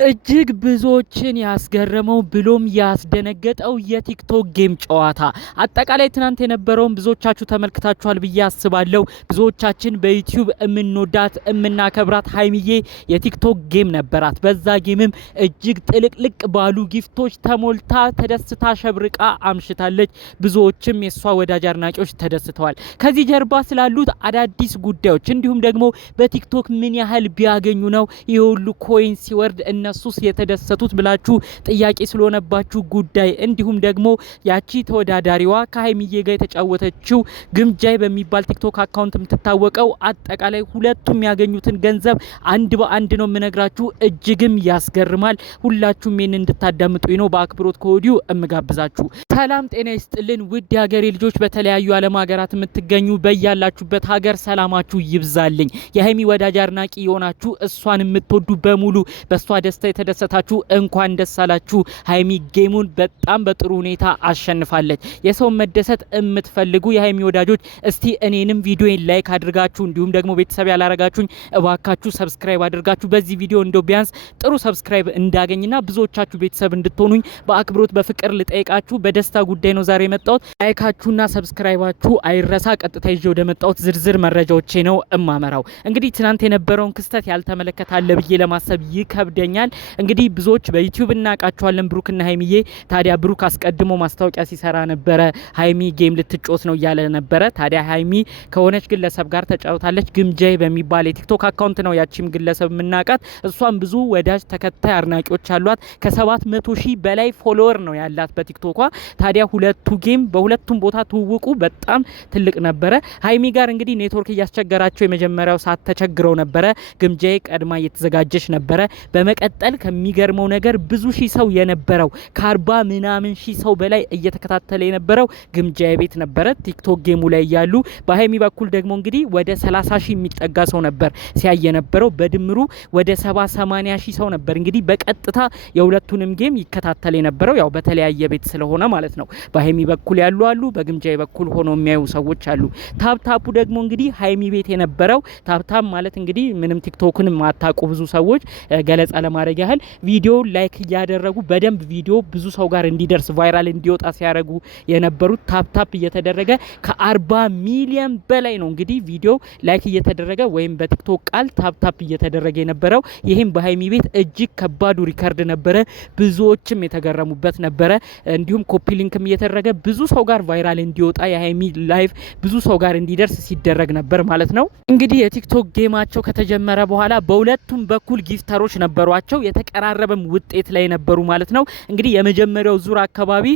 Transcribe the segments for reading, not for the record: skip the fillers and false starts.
እጅግ ብዙዎችን ያስገረመው ብሎም ያስደነገጠው የቲክቶክ ጌም ጨዋታ አጠቃላይ ትናንት የነበረውን ብዙዎቻችሁ ተመልክታችኋል ብዬ አስባለሁ። ብዙዎቻችን በዩቲዩብ የምንወዳት የምናከብራት ሀይሚዬ የቲክቶክ ጌም ነበራት። በዛ ጌምም እጅግ ጥልቅልቅ ባሉ ጊፍቶች ተሞልታ ተደስታ ሸብርቃ አምሽታለች። ብዙዎችም የሷ ወዳጅ አድናቂዎች ተደስተዋል። ከዚህ ጀርባ ስላሉት አዳዲስ ጉዳዮች እንዲሁም ደግሞ በቲክቶክ ምን ያህል ቢያገኙ ነው ይህ ሁሉ ኮይን ሲወርድ እነሱስ የተደሰቱት ብላችሁ ጥያቄ ስለሆነባችሁ ጉዳይ እንዲሁም ደግሞ ያቺ ተወዳዳሪዋ ከሀይሚዬ ጋር የተጫወተችው ግምጃይ በሚባል ቲክቶክ አካውንት የምትታወቀው አጠቃላይ ሁለቱም ያገኙትን ገንዘብ አንድ በአንድ ነው የምነግራችሁ። እጅግም ያስገርማል። ሁላችሁም ይህን እንድታዳምጡ ነው በአክብሮት ከወዲሁ እምጋብዛችሁ። ሰላም ጤና ይስጥልን ውድ የሀገሬ ልጆች፣ በተለያዩ ዓለም ሀገራት የምትገኙ በያላችሁበት ሀገር ሰላማችሁ ይብዛልኝ። የሀይሚ ወዳጅ አድናቂ የሆናችሁ እሷን የምትወዱ በሙሉ በእሷ ደስታ የተደሰታችሁ እንኳን ደስ አላችሁ። ሀይሚ ጌሙን በጣም በጥሩ ሁኔታ አሸንፋለች። የሰው መደሰት የምትፈልጉ የሀይሚ ወዳጆች እስቲ እኔንም ቪዲዮን ላይክ አድርጋችሁ እንዲሁም ደግሞ ቤተሰብ ያላረጋችሁኝ እባካችሁ ሰብስክራይብ አድርጋችሁ በዚህ ቪዲዮ እንደው ቢያንስ ጥሩ ሰብስክራይብ እንዳገኝና ብዙዎቻችሁ ቤተሰብ እንድትሆኑኝ በአክብሮት በፍቅር ልጠይቃችሁ። በደስታ ጉዳይ ነው ዛሬ የመጣሁት። ላይካችሁና ሰብስክራይባችሁ አይረሳ። ቀጥታ ይዤ ወደ መጣሁት ዝርዝር መረጃዎቼ ነው እማመራው። እንግዲህ ትናንት የነበረውን ክስተት ያልተመለከታለ ብዬ ለማሰብ ይከብደኛል። እንግዲህ ብዙዎች በዩቲዩብ እናቃቸዋለን ብሩክና ሀይሚዬ። ታዲያ ብሩክ አስቀድሞ ማስታወቂያ ሲሰራ ነበረ። ሀይሚ ጌም ልትጮት ነው እያለ ነበረ። ታዲያ ሀይሚ ከሆነች ግለሰብ ጋር ተጫውታለች። ግምጃይ በሚባል የቲክቶክ አካውንት ነው ያቺም ግለሰብ የምናቃት። እሷም ብዙ ወዳጅ ተከታይ አድናቂዎች አሏት። ከ700 ሺህ በላይ ፎሎወር ነው ያላት በቲክቶኳ። ታዲያ ሁለቱ ጌም በሁለቱም ቦታ ትውውቁ በጣም ትልቅ ነበረ። ሀይሚ ጋር እንግዲህ ኔትወርክ እያስቸገራቸው የመጀመሪያው ሰዓት ተቸግረው ነበረ። ግምጃይ ቀድማ እየተዘጋጀች ነበረ። በመቀጠል ከሚገርመው ነገር ብዙ ሺህ ሰው የነበረው ከ40 ምናምን ሺህ ሰው በላይ እየተከታተለ የነበረው ግምጃይ ቤት ነበረ ቲክቶክ ጌሙ ላይ ያሉ። በሀይሚ በኩል ደግሞ እንግዲህ ወደ 30 ሺህ የሚጠጋ ሰው ነበር ሲያየ የነበረው። በድምሩ ወደ 70-80 ሺህ ሰው ነበር እንግዲህ በቀጥታ የሁለቱንም ጌም ይከታተል የነበረው፣ ያው በተለያየ ቤት ስለሆነ ማለት ነው። በሀይሚ በኩል ያሉ አሉ፣ በግምጃይ በኩል ሆኖ የሚያዩ ሰዎች አሉ። ታፕታፑ ደግሞ እንግዲህ ሀይሚ ቤት የነበረው ታፕታፕ ማለት እንግዲህ ምንም ቲክቶክን ማታቁ ብዙ ሰዎች ገለጻ ለማድረግ ያህል ቪዲዮ ላይክ እያደረጉ በደንብ ቪዲዮ ብዙ ሰው ጋር እንዲደርስ ቫይራል እንዲወጣ ሲያደርጉ የነበሩት ታፕታፕ እየተደረገ ከ40 ሚሊዮን በላይ ነው እንግዲህ ቪዲዮ ላይክ እየተደረገ ወይም በቲክቶክ ቃል ታፕታፕ እየተደረገ የነበረው። ይህም በሀይሚ ቤት እጅግ ከባዱ ሪከርድ ነበረ። ብዙዎችም የተገረሙበት ነበረ። እንዲሁም ኮፒ ሊንክም እየተደረገ ብዙ ሰው ጋር ቫይራል እንዲወጣ የሀይሚ ላይቭ ብዙ ሰው ጋር እንዲደርስ ሲደረግ ነበር ማለት ነው። እንግዲህ የቲክቶክ ጌማቸው ከተጀመረ በኋላ በሁለቱም በኩል ጊፍተሮች ነበሯቸው። የተቀራረበም ውጤት ላይ ነበሩ ማለት ነው። እንግዲህ የመጀመሪያው ዙር አካባቢ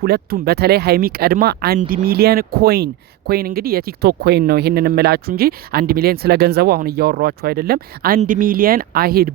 ሁለቱም በተለይ ሀይሚ ቀድማ 1 ሚሊዮን ኮይን እንግዲህ የቲክቶክ ኮይን ነው ይሄንን እምላችሁ እንጂ 1 ሚሊዮን ስለ ገንዘቡ አሁን እያወራችሁ አይደለም። 1 ሚሊዮን አሄድ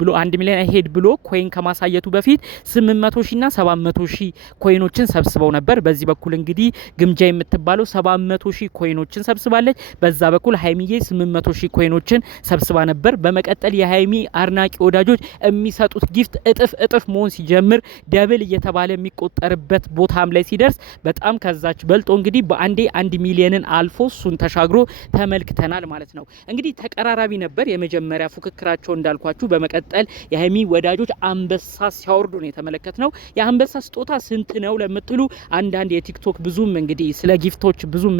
ብሎ ኮይን ከማሳየቱ በፊት 800 ሺና 700 ሺ ኮይኖችን ሰብስበው ነበር። በዚህ በኩል እንግዲህ ግምጃ የምትባለው 700 ሺ ኮይኖችን ሰብስባለች። በዛ በኩል ሀይሚዬ 800 ሺ ኮይኖችን ሰብስባ ነበር። በመቀጠል የሀይሚ አድናቂ ወዳጆች የሚሰጡት ጊፍት እጥፍ መሆን ሲጀምር ደብል እየተባለ የሚቆጠርበት ቦታም ላይ ሲደርስ በጣም ከዛች በልጦ እንግዲህ በአንዴ 1 ሚሊዮንን አልፎ እሱን ተሻግሮ ተመልክተናል ማለት ነው። እንግዲህ ተቀራራቢ ነበር የመጀመሪያ ፉክክራቸው እንዳልኳችሁ። በመቀጠል የሀይሚ ወዳጆች አንበሳ ሲያወርዱ ነው የተመለከትነው። የአንበሳ ስጦታ ስንት ነው ለምትሉ አንዳንድ የቲክቶክ ብዙም እንግዲህ ስለ ጊፍቶች ብዙም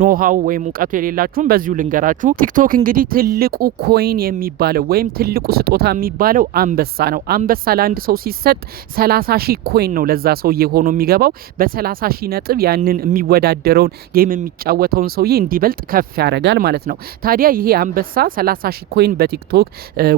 ኖሃው ወይም እውቀቱ የሌላችሁም በዚሁ ልንገራችሁ። ቲክቶክ እንግዲህ ትልቁ ኮይን የሚባለው ወይም ትልቁ ስጦታ የሚባለው አንበሳ ነው። አንበሳ ለአንድ ሰው ሲሰጥ 30 ሺህ ኮይን ነው ለዛ ሰውዬ ሆኖ የሚገባው። በ30 ሺህ ነጥብ ያንን የሚወዳደረውን ጌም የሚጫወተውን ሰውዬ እንዲበልጥ ከፍ ያደርጋል ማለት ነው። ታዲያ ይሄ አንበሳ 30 ሺህ ኮይን በቲክቶክ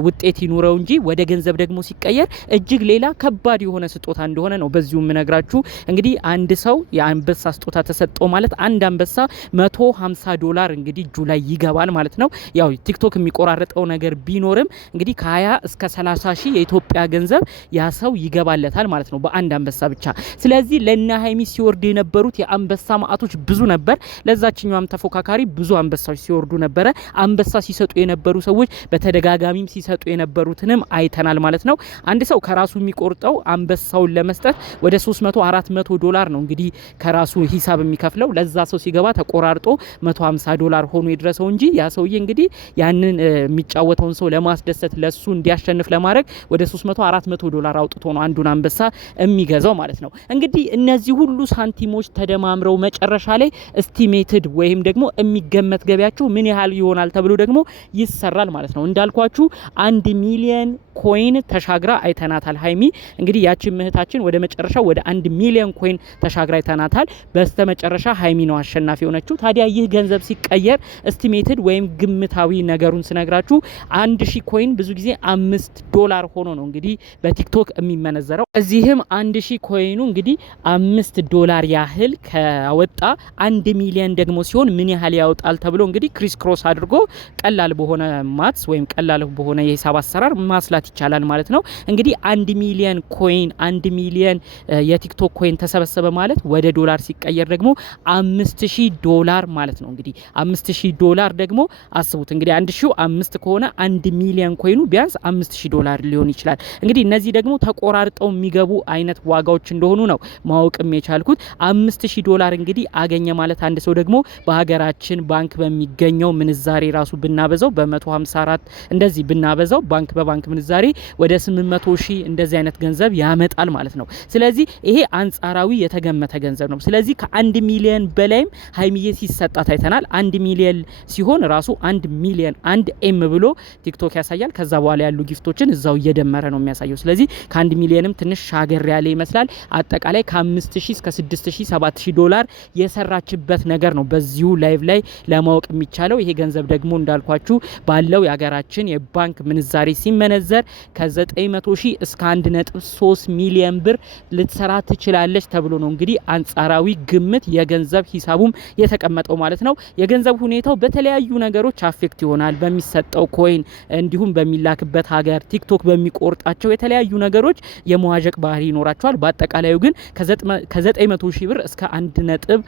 ውጤት ይኑረው እንጂ ወደ ገንዘብ ደግሞ ሲቀየር እጅግ ሌላ ከባድ የሆነ ስጦታ እንደሆነ ነው በዚሁ የምነግራችሁ። እንግዲህ አንድ ሰው የአንበሳ ስጦታ ተሰጠው ማለት አንድ አንበሳ $150 እንግዲህ እጁ ላይ ይገባል ማለት ነው። ያው ቲክቶክ የሚቆራረጠው ነገር ቢኖርም እንግዲህ ከ20 እስከ 30 ሺህ የኢትዮጵያ ገንዘብ ያ ሰው ይገባለታል ማለት ነው በአንድ አንበሳ ብቻ። ስለዚህ ለና ሀይሚ ሲወርዱ የነበሩት የአንበሳ ማአቶች ብዙ ነበር። ለዛችኛውም ተፎካካሪ ብዙ አንበሳዎች ሲወርዱ ነበረ። አንበሳ ሲሰጡ የነበሩ ሰዎች በተደጋጋሚም ሲሰጡ የነበሩትንም አይተናል ማለት ነው። አንድ ሰው ከራሱ የሚቆርጠው አንበሳውን ለመስጠት ወደ $300-400 ነው እንግዲህ ከራሱ ሂሳብ የሚከፍለው። ለዛ ሰው ሲገባ ተቆራርጦ $150 ሆኖ ይድረሰው እንጂ ያ ሰውዬ እንግዲህ ያንን የሚጫወተውን ሰው ለማስደሰት ለሱ እንዲያሸንፍ ለማድረግ ለማድረግ ወደ 300 400 ዶላር አውጥቶ ነው አንዱን አንበሳ የሚገዛው ማለት ነው። እንግዲህ እነዚህ ሁሉ ሳንቲሞች ተደማምረው መጨረሻ ላይ ኤስቲሜትድ ወይም ደግሞ የሚገመት ገቢያቸው ምን ያህል ይሆናል ተብሎ ደግሞ ይሰራል ማለት ነው። እንዳልኳችሁ 1 ሚሊዮን ኮይን ተሻግራ አይተናታል ሀይሚ። እንግዲህ ያቺ ምህታችን ወደ መጨረሻው ወደ 1 ሚሊዮን ኮይን ተሻግራ አይተናታል። በስተመጨረሻ ሀይሚ ነው አሸናፊ ሆነችው። ታዲያ ይህ ገንዘብ ሲቀየር ኤስቲሜትድ ወይም ግምታዊ ነገሩን ስነግራችሁ 1000 ኮይን ብዙ ጊዜ $5 ሆኖ ነው እንግዲህ በቲክቶክ የሚመነዘረው። እዚህም 1000 ኮይኑ እንግዲህ $5 ያህል ከወጣ 1 ሚሊዮን ደግሞ ሲሆን ምን ያህል ያወጣል ተብሎ እንግዲህ ክሪስ ክሮስ አድርጎ ቀላል በሆነ ማትስ ወይም ቀላል በሆነ የሂሳብ አሰራር ማስላት ይቻላል ማለት ነው። እንግዲህ 1 ሚሊዮን ኮይን 1 ሚሊዮን የቲክቶክ ኮይን ተሰበሰበ ማለት ወደ ዶላር ሲቀየር ደግሞ $5000 ማለት ነው። እንግዲህ $5000 ደግሞ አስቡት እንግዲህ 1005 ከሆነ 1 ሚሊዮን ኮይኑ ቢያንስ $5000 ሊሆን ይችላል። እንግዲህ እነዚህ ደግሞ ተቆራርጠው የሚገቡ አይነት ዋጋዎች እንደሆኑ ነው ማወቅም የቻልኩት። $5000 እንግዲህ አገኘ ማለት አንድ ሰው ደግሞ በሀገራችን ባንክ በሚገኘው ምንዛሬ ራሱ ብናበዛው በ154 እንደዚህ ብናበዛው ባንክ በባንክ ምንዛሬ ወደ 800,000 እንደዚህ አይነት ገንዘብ ያመጣል ማለት ነው። ስለዚህ ይሄ አንጻራዊ የተገመተ ገንዘብ ነው። ስለዚህ ከ1 ሚሊዮን በላይም ሀይሚዬ ሲሰጣት አይተናል። 1 ሚሊዮን ሲሆን ራሱ 1 ሚሊዮን 1 ኤም ብሎ ቲክቶክ ያሳያል። ከዛ በኋላ ያሉ ጊፍቶችን እዛው እየደመረ ነው የሚያሳየው። ስለዚህ ከ1 ሚሊዮንም ትንሽ ሻገር ያለ ይመስላል። አጠቃላይ ከ5000 እስከ 6000 $7000 የሰራችበት ነገር ነው በዚሁ ላይቭ ላይ ለማወቅ የሚቻለው። ይሄ ገንዘብ ደግሞ እንዳልኳችሁ ባለው የሀገራችን የባንክ ምንዛሬ ሲመነዘር ከ900,000 እስከ 1.3 ሚሊዮን ብር ልትሰራ ትችላለች ተብሎ ነው እንግዲህ አንጻራዊ ግምት የገንዘብ ሂሳቡም የተቀመጠው ማለት ነው። የገንዘብ ሁኔታው በተለያዩ ነገሮች አፌክት ይሆናል። በሚሰጠው ኮይን እንዲሁም በሚላክበት ሀገር ቲክቶክ በሚቆርጣቸው የተለያዩ ነገሮች የመዋዠቅ ባህሪ ይኖራቸዋል። በአጠቃላዩ ግን ከ900,000 ብር እስከ 1.1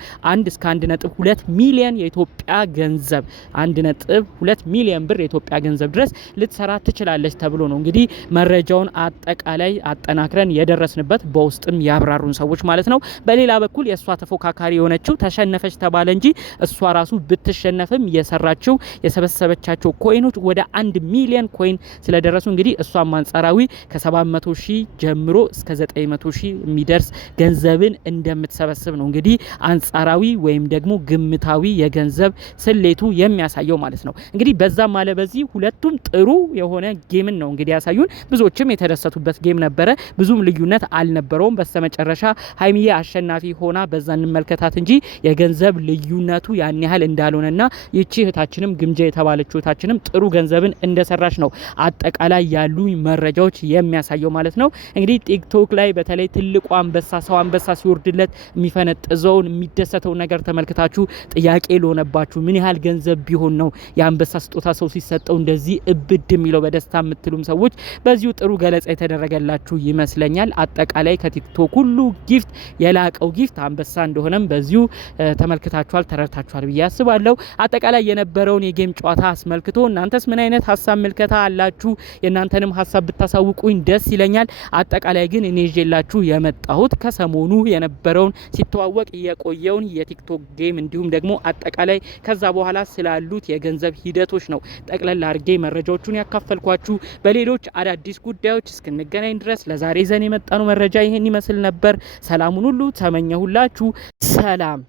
እስከ 1.2 ሚሊዮን የኢትዮጵያ ገንዘብ 1.2 ሚሊዮን ብር የኢትዮጵያ ገንዘብ ድረስ ልትሰራ ትችላለች ተብሎ ነው እንግዲህ መረጃውን አጠቃላይ አጠናክረን የደረስንበት በውስጥም ያብራሩን ሰዎች ማለት ነው። በሌላ በኩል የሷ ተፎካካሪ የሆነችው ተሸነፈች ተባለ እንጂ እሷ ራሱ ብትሸነፍም የሰራችው የሰበሰበቻቸው ኮይኖች ወደ 1 ሚሊዮን ኮይን ስለደረሱ እንግዲህ እሷም አንጻራዊ ከ700,000 ጀምሮ እስከ 900,000 የሚደርስ ገንዘብን እንደምትሰበስብ ነው እንግዲህ አንጻራዊ ወይም ደግሞ ግምታዊ የገንዘብ ስሌቱ የሚያሳየው ማለት ነው። እንግዲህ በዛም አለ በዚህ ሁለቱም ጥሩ የሆነ ጌምን ነው እንግዲህ ያሳዩን። ብዙዎችም የተደሰቱበት ጌም ነበረ። ብዙም ልዩነት አልነበረውም። በስተመጨረሻ ሀይሚዬ አሸናፊ ሆና በዛ እንመልከታት እንጂ የገንዘብ ልዩነቱ ያን ያህል እንዳልሆነና ይቺ እህታችንም ግምጃ የተባለችው እህታችንም ጥሩ ገንዘብን እንደሰራች ነው አጠቃላይ ያሉ መረጃዎች የሚያሳየው ማለት ነው። እንግዲህ ቲክቶክ ላይ በተለይ ትልቁ አንበሳ ሰው አንበሳ ሲወርድለት የሚፈነጥዘውን የሚደሰተው ነገር ተመልክታችሁ ጥያቄ ለሆነባችሁ ምን ያህል ገንዘብ ቢሆን ነው የአንበሳ ስጦታ ሰው ሲሰጠው እንደዚህ እብድ የሚለው በደስታ የምትሉም ሰዎች በዚሁ ጥሩ ገለጻ የተደረገላችሁ ይመስለኛል። አጠቃላይ ከቲክቶክ ሁሉ ጊፍት የላቀው ጊፍት አንበሳ እንደሆነም በዚሁ ተመልክታችኋል፣ ተረድታችኋል ብዬ አስባለሁ። አጠቃላይ የነበረውን የጌም ጨዋታ አስመልክቶ እናንተስ ምን አይነት ሀሳብ ምልከታ አላችሁ? የእናንተንም ሀሳብ ብታሳውቁኝ ደስ ይለኛል። አጠቃላይ ግን እኔ ይዤላችሁ የመጣሁት ከሰሞኑ የነበረውን ሲተዋወቅ የቆየውን የቲክቶክ ጌም እንዲሁም ደግሞ አጠቃላይ ከዛ በኋላ ስላሉት የገንዘብ ሂደቶች ነው ጠቅለል አድርጌ መረጃዎቹን ያካፈልኳችሁ። በሌሎች አዳዲስ ጉዳዮች እስክንገናኝ ድረስ ለዛሬ ዘን የመጣነው መረጃ ይሄን ይመስል ነበር። ሰላሙን ሁሉ ተመኘሁላችሁ። ሰላም